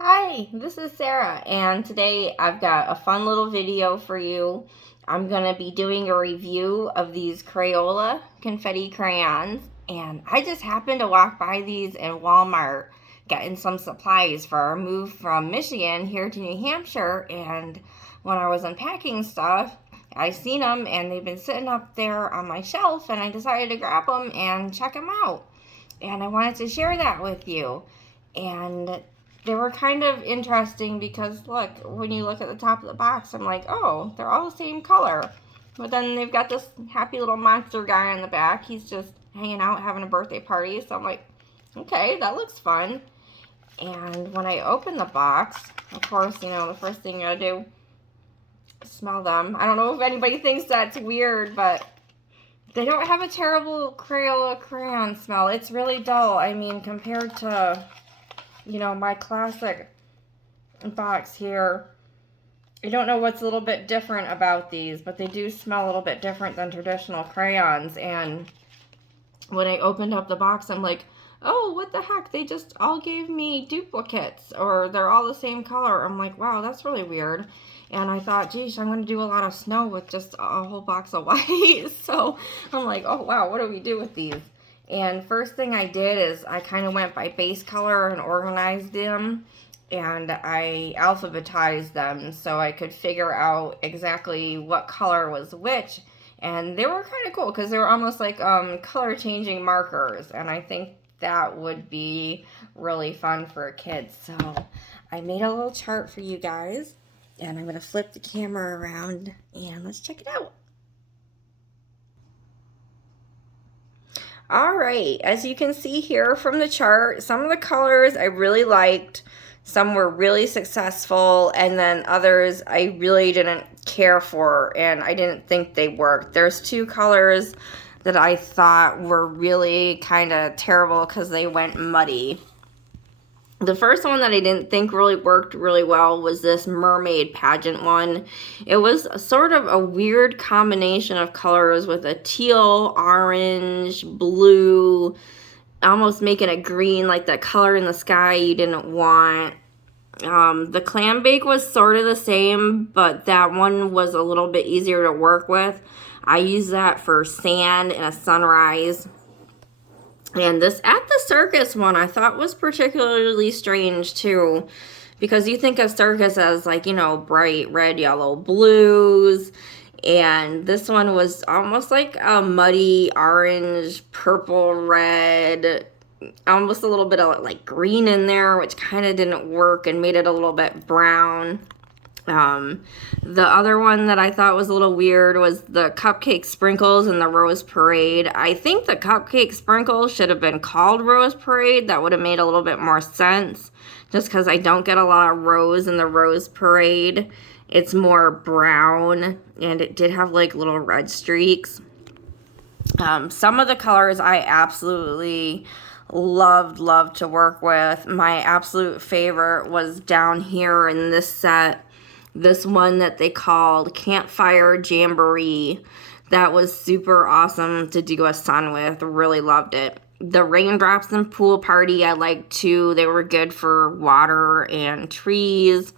Hi, this is Sarah, and today I've got a fun little video for you. I'm going to be doing a review of these Crayola Confetti Crayons, and I just happened to walk by these in Walmart getting some supplies for our move from Michigan here to New Hampshire, and when I was unpacking stuff, I seen them and they've been sitting up there on my shelf, and I decided to grab them and check them out. And I wanted to share that with you. And they were kind of interesting because look, when you look at the top of the box, I'm like, oh, they're all the same color. But then they've got this happy little monster guy on the back. He's just hanging out having a birthday party. So I'm like, okay, that looks fun. And when I open the box, of course, the first thing you gotta do is smell them. I don't know if anybody thinks that's weird, but they don't have a terrible Crayola crayon smell. It's really dull. I mean, compared to my classic box here. I don't know what's a little bit different about these, but they do smell a little bit different than traditional crayons. And when I opened up the box, I'm like, oh, what the heck? They just all gave me duplicates, or they're all the same color. I'm like, wow, that's really weird. And I thought, geez, I'm going to do a lot of snow with just a whole box of white. So I'm like, oh, wow, what do we do with these? And first thing I did is I kind of went by base color and organized them, and I alphabetized them so I could figure out exactly what color was which. And they were kind of cool because they were almost like color changing markers, and I think that would be really fun for kids. So I made a little chart for you guys, and I'm going to flip the camera around and let's check it out. All right, as you can see here from the chart, some of the colors I really liked, some were really successful, and then others I really didn't care for and I didn't think they worked. There's two colors that I thought were really kind of terrible because they went muddy. The first one that I didn't think really worked really well was this mermaid pageant one. It was sort of a weird combination of colors with a teal, orange, blue, almost making it green, like that color in the sky you didn't want. The clam bake was sort of the same, but that one was a little bit easier to work with. I used that for sand and a sunrise. And this at the circus one I thought was particularly strange too, because you think of circus as like, bright red, yellow, blues, and this one was almost like a muddy orange, purple, red, almost a little bit of like green in there, which kind of didn't work and made it a little bit brown. The other one that I thought was a little weird was the cupcake sprinkles and the rose parade. I think the cupcake sprinkles should have been called rose parade. That would have made a little bit more sense, just because I don't get a lot of rose in the rose parade. It's more brown, and it did have like little red streaks. Some of the colors I absolutely loved to work with. My absolute favorite was down here in this set. This one that they called Campfire Jamboree. That was super awesome to do a sun with. Really loved it. The raindrops and pool party I liked too. They were good for water and trees.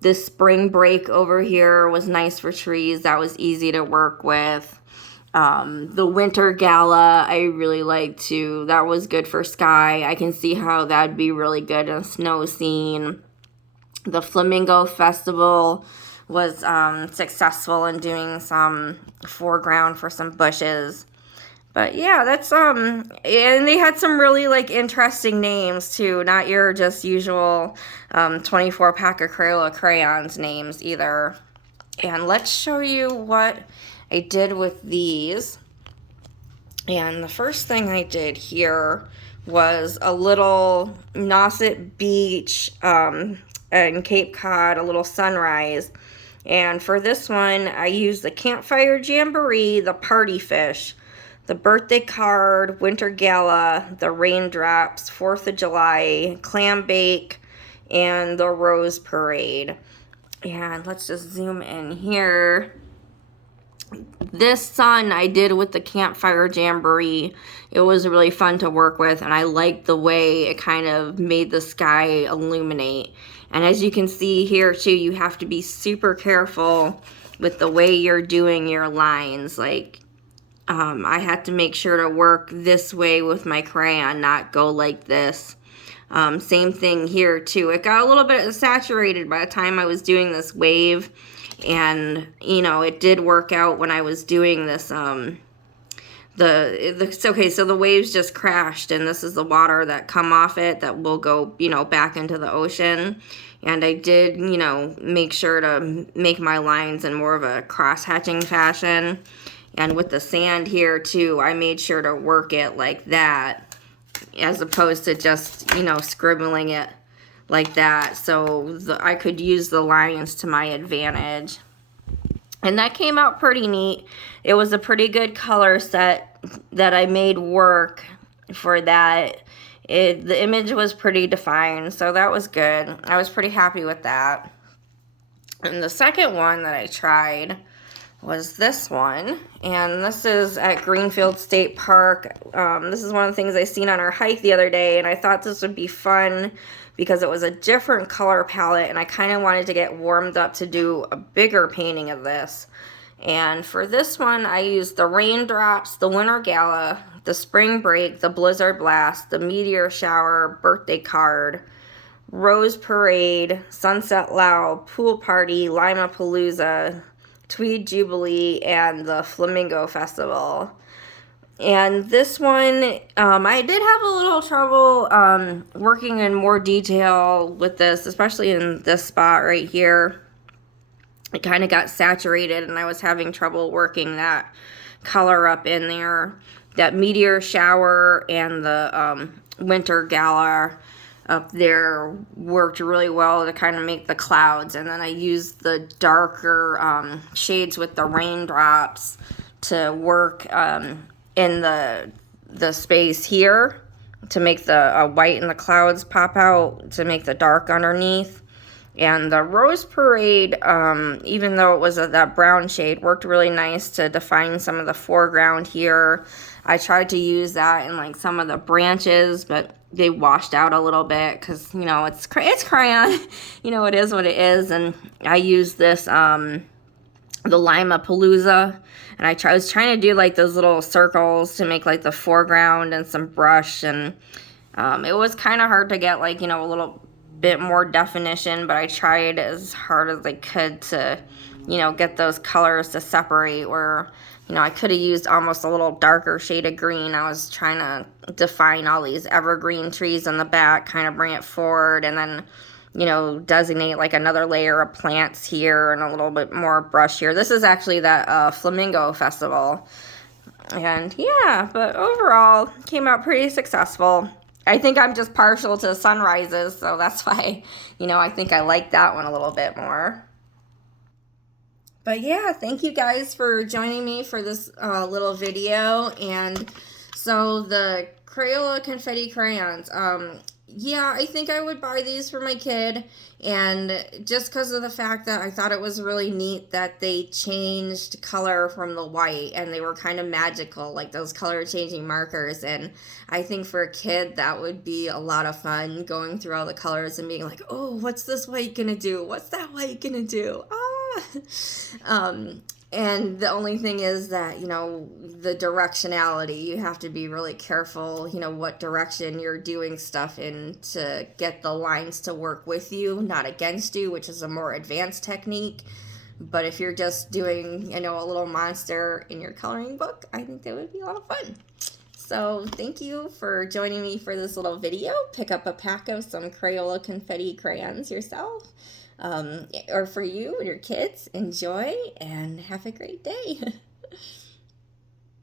This spring break over here was nice for trees. That was easy to work with. The winter gala I really liked too. That was good for sky. I can see how that'd be really good in a snow scene. The Flamingo Festival was successful in doing some foreground for some bushes. But yeah, that's and they had some really like interesting names too, not your just usual 24 pack of Crayola crayons names either. And let's show you what I did with these. And the first thing I did here was a little Nosset Beach and Cape Cod, a little sunrise. And for this one, I used the Campfire Jamboree, the Party Fish, the Birthday Card, Winter Gala, the Raindrops, 4th of July, Clam Bake, and the Rose Parade. And let's just zoom in here. This sun I did with the campfire jamboree. It was really fun to work with, and I liked the way it kind of made the sky illuminate. And as you can see here too, you have to be super careful with the way you're doing your lines. Like, I had to make sure to work this way with my crayon, not go like this. Same thing here too. It got a little bit saturated by the time I was doing this wave. And, you know, it did work out when I was doing this, okay, so the waves just crashed, and this is the water that come off it that will go, you know, back into the ocean. And I did, you know, make sure to make my lines in more of a cross-hatching fashion. And with the sand here, too, I made sure to work it like that, as opposed to just, you know, scribbling it like that, so I could use the lines to my advantage. And that came out pretty neat. It was a pretty good color set that I made work for that. The image was pretty defined, so that was good. I was pretty happy with that. And the second one that I tried was this one, and this is at Greenfield State Park. This is one of the things I seen on our hike the other day, and I thought this would be fun because it was a different color palette, and I kind of wanted to get warmed up to do a bigger painting of this. And for this one, I used the raindrops, the winter gala, the spring break, the blizzard blast, the meteor shower, birthday card, rose parade, sunset loud, pool party, Limapalooza, Tweed Jubilee, and the Flamingo Festival. And this one, I did have a little trouble working in more detail with this, especially in this spot right here. It kind of got saturated, and I was having trouble working that color up in there. That meteor shower and the winter gala up there worked really well to kind of make the clouds, and then I used the darker shades with the raindrops to work in the space here to make the white and the clouds pop out, to make the dark underneath. And the rose parade, even though it was that brown shade, worked really nice to define some of the foreground here. I tried to use that in like some of the branches, but they washed out a little bit because, you know, it's crayon. You know, it is what it is. And I used this, the Limapalooza, and I was trying to do like those little circles to make like the foreground and some brush, and it was kind of hard to get like, you know, a little bit more definition, but I tried as hard as I could to, you know, get those colors to separate, where, you know, I could have used almost a little darker shade of green. I was trying to define all these evergreen trees in the back, kind of bring it forward, and then, you know, designate like another layer of plants here and a little bit more brush here. This is actually that Flamingo Festival. And yeah, but overall, came out pretty successful. I think I'm just partial to sunrises, so that's why, you know, I think I like that one a little bit more. But yeah, thank you guys for joining me for this little video. And so the Crayola Confetti Crayons, yeah, I think I would buy these for my kid, and just because of the fact that I thought it was really neat that they changed color from the white, and they were kind of magical, like those color changing markers. And I think for a kid that would be a lot of fun, going through all the colors and being like, oh, what's this white gonna do? What's that white gonna do? And the only thing is that, you know, the directionality, you have to be really careful, you know, what direction you're doing stuff in to get the lines to work with you, not against you, which is a more advanced technique. But if you're just doing, you know, a little monster in your coloring book, I think that would be a lot of fun. So thank you for joining me for this little video. Pick up a pack of some Crayola Confetti Crayons yourself. Or for you and your kids. Enjoy and have a great day.